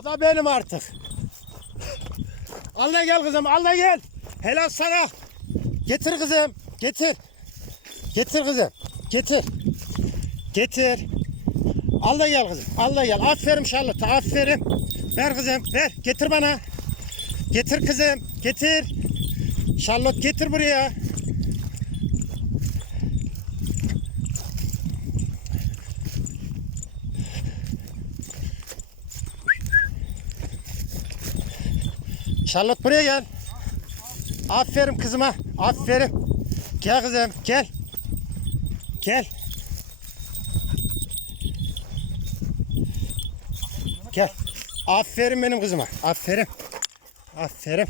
O da benim artık. Al da gel kızım al da gel. Helal sana. Getir kızım. Getir. Getir kızım. Getir. Getir. Al da gel kızım. Al da gel. Aferin Charlotte. Aferin. Ver kızım. Ver. Getir bana. Getir kızım. Getir. Charlotte getir buraya. Charlotte buraya gel. Aferin kızıma. Aferin. Gel kızım. Gel. Gel. Gel. Aferin benim kızıma. Aferin. Aferin.